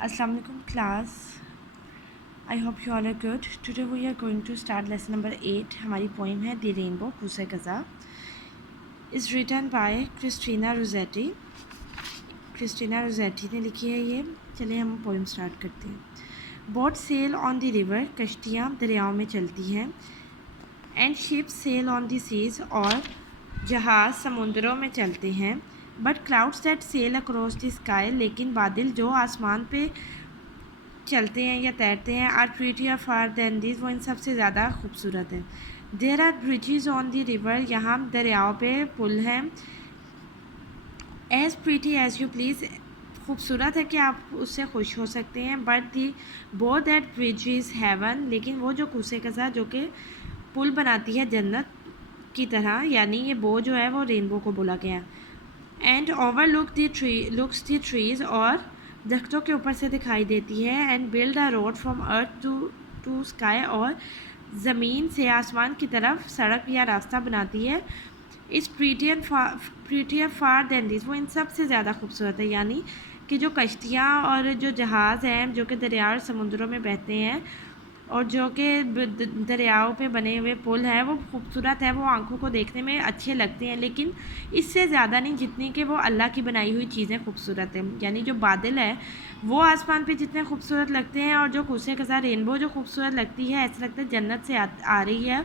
Assalamu alaikum class. I hope you all are good. Today we are going to start lesson number 8. हमारी poem है The Rainbow Kusa Gaza. Is written by Christina Rossetti. Christina Rossetti ने लिखी है ये. चलिए हम poem start करते हैं. Boats sail on the river. कश्तियाँ दरियाओं में चलती हैं. And ships sail on the seas. और जहाज़ समुद्रों में चलते हैं. But clouds that sail across the sky, लेकिन बादल जो आसमान पे चलते हैं या तैरते हैं, are prettier far than this, वो इन सबसे ज़्यादा खूबसूरत है. There are bridges on the river, यहाँ दरियाओं पे पुल हैं. As pretty as you please, खूबसूरत है कि आप उससे खुश हो सकते हैं. बट दी बो दैट ब्रिज इज़ हेवन, लेकिन वो जो कूसे कज़ा जो कि पुल बनाती है जन्नत की तरह, यानी ये बो जो है वो रेनबो को बोला गया. And overlook looks the trees, और दरख्तों के ऊपर से दिखाई देती है. And build a road from earth to sky, और ज़मीन से आसमान की तरफ सड़क या रास्ता बनाती है. इस प्रीटियर फार दैन दिस, वो इन सब से ज़्यादा खूबसूरत है. यानी कि जो कश्तियाँ और जो जहाज़ हैं जो कि दरिया और समुद्रों में बहते हैं, और जो कि दरियाओं पे बने हुए पुल हैं, वो खूबसूरत है, वो आंखों को देखने में अच्छे लगते हैं, लेकिन इससे ज़्यादा नहीं जितनी कि वो अल्लाह की बनाई हुई चीज़ें खूबसूरत हैं. यानी जो बादल है वो आसमान पे जितने खूबसूरत लगते हैं, और जो कूसे कज़ा रेनबो जो खूबसूरत लगती है, ऐसा लगता है जन्नत से आ रही है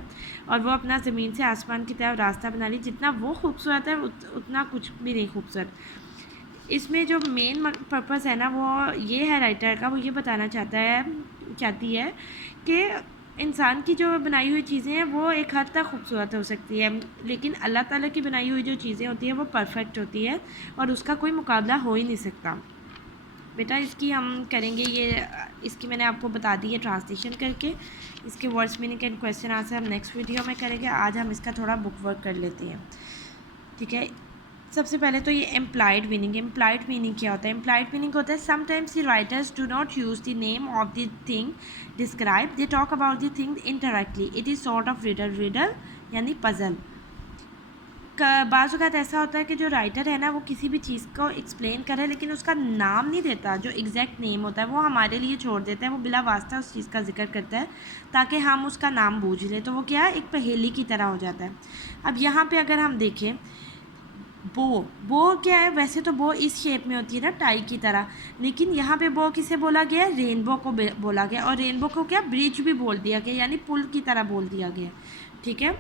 और वो अपना ज़मीन से आसमान की तरफ रास्ता बना रही. जितना वो खूबसूरत है उतना कुछ भी नहीं खूबसूरत. इसमें जो मेन पर्पस है ना, वो ये है राइटर का, वो ये बताना चाहती है कि इंसान की जो बनाई हुई चीज़ें हैं वो एक हद तक खूबसूरत हो सकती है, लेकिन अल्लाह ताला की बनाई हुई जो चीज़ें होती हैं वो परफेक्ट होती है और उसका कोई मुकाबला हो ही नहीं सकता. बेटा इसकी हम करेंगे इसकी मैंने आपको बता दी है ट्रांसलेशन करके. इसके words meaning and question answer हम नेक्स्ट वीडियो में करेंगे. आज हम इसका थोड़ा बुक वर्क कर लेते हैं. ठीक है. सबसे पहले तो ये एम्प्लाइड मीनिंग क्या होता है. एम्प्लाइड मीनिंग होता है sometimes the writers do not use the name of the thing describe, they talk about the thing indirectly. It is sort of riddle यानी पजल. बाज़ औक़ात ऐसा होता है कि जो राइटर है ना वो किसी भी चीज़ को एक्सप्लेन करे, लेकिन उसका नाम नहीं देता. जो एग्जैक्ट नेम होता है वो हमारे लिए छोड़ देता है, वो बिला वास्ता उस चीज़ का जिक्र करता है ताकि हम उसका नाम बूझ लें. तो वो क्या है, एक पहेली की तरह हो जाता है. अब यहाँ पे अगर हम देखें बो क्या है, वैसे तो बो इस शेप में होती है ना टाई की तरह, लेकिन यहाँ पे बो किसे बोला गया, रेनबो को बोला गया. और रेनबो को क्या, ब्रिज भी बोल दिया गया, यानी पुल की तरह बोल दिया गया. ठीक है.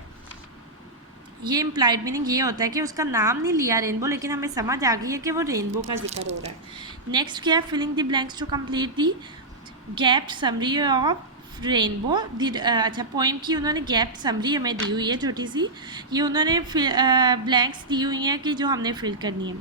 ये इम्प्लाइड मीनिंग ये होता है कि उसका नाम नहीं लिया रेनबो, लेकिन हमें समझ आ गई है कि वो रेनबो का जिक्र हो रहा है. नेक्स्ट क्या है, filling the blanks to complete the gap summary of rainbow. अच्छा, पोइम की उन्होंने गैप समरी हमें दी हुई है छोटी सी. ये उन्होंने ब्लैंक्स दी हुई हैं कि जो हमने फिल करनी है.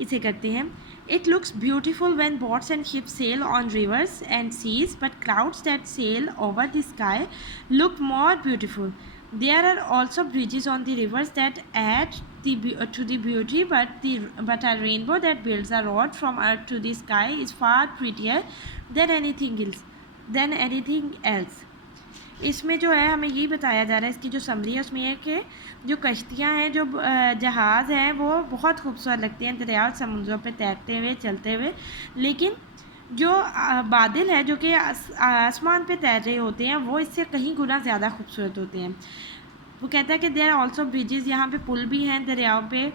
इसे करते हैं. It looks beautiful when boats and ships sail on rivers and seas, but clouds that sail over the sky look more beautiful. There are also bridges on the rivers that add to the beauty, but a rainbow that builds a road from earth to the sky is far prettier than anything else. इसमें जो है हमें यही बताया जा रहा है, इसकी जो समरी है उसमें यह है कि जो कश्तियाँ हैं, जो जहाज़ हैं, वो बहुत खूबसूरत लगती हैं दरिया और समुद्रों पे तैरते हुए चलते हुए, लेकिन जो बादल है जो कि आसमान पे तैर रहे होते हैं वो इससे कहीं गुना ज़्यादा खूबसूरत होते हैं. वो कहता है कि देयर आर ऑल्सो ब्रिजेज़, यहाँ पे पुल भी हैं दरियाओं पे,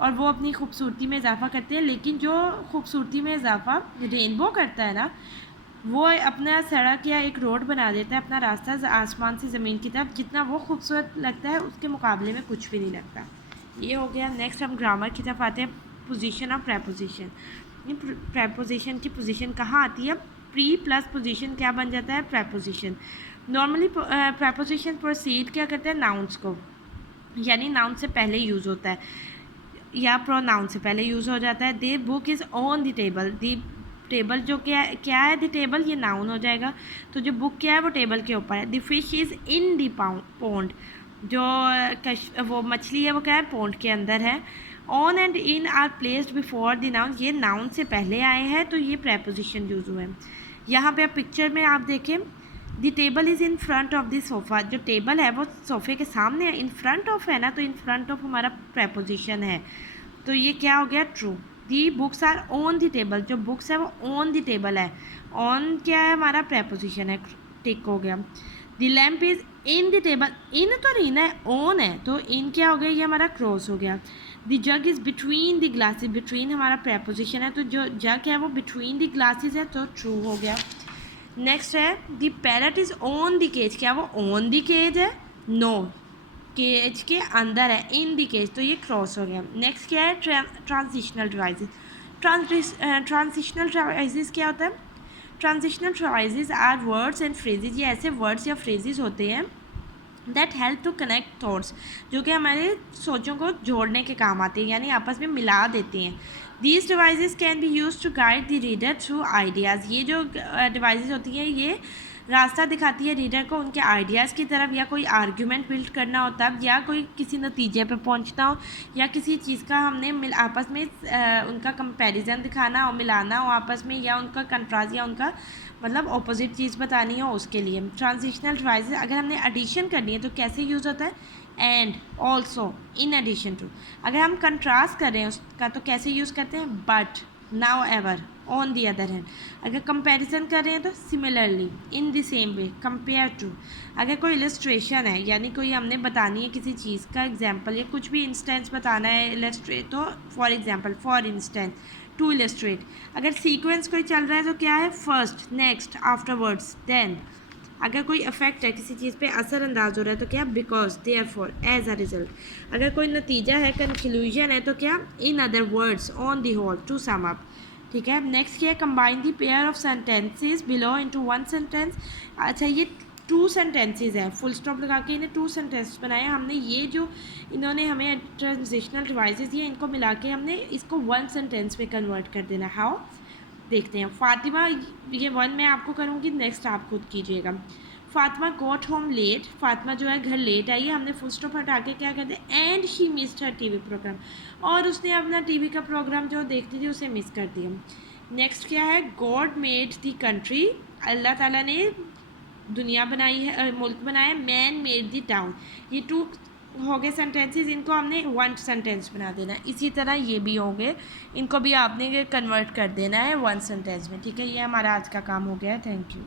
और वो अपनी खूबसूरती में इजाफा करते हैं. लेकिन जो खूबसूरती में इजाफा रेनबो करता है ना, वो अपना सड़क या एक रोड बना देता है, अपना रास्ता आसमान से ज़मीन की तरफ. जितना वो खूबसूरत लगता है उसके मुकाबले में कुछ भी नहीं लगता. ये हो गया. नेक्स्ट हम ग्रामर की तरफ आते हैं. Position of preposition. प्रेपोजिशन की पोजीशन कहाँ आती है, प्री प्लस पोजीशन क्या बन जाता है, प्रेपोजिशन. नॉर्मली प्रेपोजिशन प्रोसीड क्या करते हैं, नाउन्स को, यानी नाउन से पहले यूज़ होता है या प्रोनाउन से पहले यूज़ हो जाता है. The book is on the table. The table जो क्या है, द टेबल ये नाउन हो जाएगा. तो जो बुक क्या है वो टेबल के ऊपर है. The fish is in the pond. जो वो मछली है वो क्या है, पॉन्ड के अंदर है. On and in are placed before the noun, ये नाउन से पहले आए हैं तो ये प्रेपोजिशन यूज़ हुए हैं. यहाँ पे आप पिक्चर में आप देखें, the table is in front of the sofa. जो टेबल है वो सोफ़े के सामने है, इन फ्रंट ऑफ है ना, तो इन फ्रंट ऑफ हमारा प्रेपोजिशन है. तो ये क्या हो गया, true. The books are on the table, जो बुक्स है वो ऑन द टेबल है। ऑन क्या है हमारा प्रेपोजिशन है, टिक हो गया। The lamp is in the table, in तो नहीं ना, ऑन है तो इन क्या हो गया, ये हमारा क्रॉस हो गया। The jug is between the glasses, between हमारा प्रेपोजिशन है तो जो जग है वो बिटवीन द ग्लासेस है तो ट्रू हो गया। नेक्स्ट है the parrot is on the cage, क्या वो ऑन द केज है, नो, केज के अंदर है, इन द केज, तो ये क्रॉस हो गया। नेक्स्ट क्या है, ट्रांजिशनल डिवाइसेस। ट्रांजिशनल डिवाइसेस क्या होता है, transitional devices are words and phrases, ये ऐसे वर्ड्स या फ्रेजेस होते हैं that help to connect thoughts, जो कि हमारे सोचों को जोड़ने के काम आते हैं, यानी आपस में मिला देते हैं। These devices can be use to guide the reader through ideas, ये जो डिवाइसेस होती हैं ये रास्ता दिखाती है रीडर को उनके आइडियाज़ की तरफ, या कोई आर्ग्यूमेंट बिल्ड करना हो तब, या कोई किसी नतीजे पे पहुंचना हो, या किसी चीज़ का हमने आपस में उनका कंपैरिजन दिखाना हो, मिलाना हो आपस में, या उनका कंट्रास्ट या उनका मतलब ऑपोजिट चीज़ बतानी हो उसके लिए। ट्रांजिशनल डिवाइसेस अगर हमने एडिशन करनी है तो कैसे यूज़ होता है, and, also, in addition to. अगर हम कंट्रास्ट कर रहे हैं उसका तो कैसे यूज़ करते हैं, but, however, on the other hand. अगर कंपैरिजन कर रहे हैं तो similarly, in the same way, compare to. अगर कोई इलस्ट्रेशन है यानी कोई हमने बतानी है किसी चीज़ का एग्जांपल या कुछ भी इंस्टेंस बताना है इलस्ट्रेट, तो for example, for instance, to illustrate. अगर सीक्वेंस कोई चल रहा है तो क्या है, फर्स्ट, नेक्स्ट, आफ्टरवर्ड्स, देन। अगर कोई इफेक्ट है किसी चीज़ पे असरअंदाज हो रहा है तो क्या, because, therefore, as a result. अगर कोई नतीजा है, कंक्लूजन है तो क्या, in other words, on the whole, to sum up. ठीक है। नेक्स्ट क्या है, combine the pair of sentences below into one sentence. अच्छा, ये टू सेंटेंसेस हैं, फुल स्टॉप लगा के इन्हें टू सेंटेंस बनाए हमने। ये जो इन्होंने हमें ट्रांजिशनल डिवाइसेस दिए इनको मिला के हमने इसको वन सेंटेंस में कन्वर्ट कर देना। हाउ, देखते हैं। फातिमा, ये वन मैं आपको करूँगी, नेक्स्ट आप खुद कीजिएगा। Fatima got home late, Fatima जो है घर लेट आई है, हमने फुल स्टॉप हटा के क्या कहते हैं, and she missed her TV programme, और उसने अपना टीवी का प्रोग्राम जो देखती थी उसे मिस कर दिया। नेक्स्ट क्या है, गॉड मेड द कंट्री, अल्लाह ताला ने दुनिया बनाई है, मुल्क बनाया। मैन मेड द टाउन, ये टू हो गए सेंटेंसेस, इनको हमने वन सेंटेंस बना देना है। इसी तरह ये भी हो गए, इनको भी आपने कन्वर्ट कर देना है वन सेंटेंस में। ठीक है, ये हमारा आज का काम हो गया है। Thank you.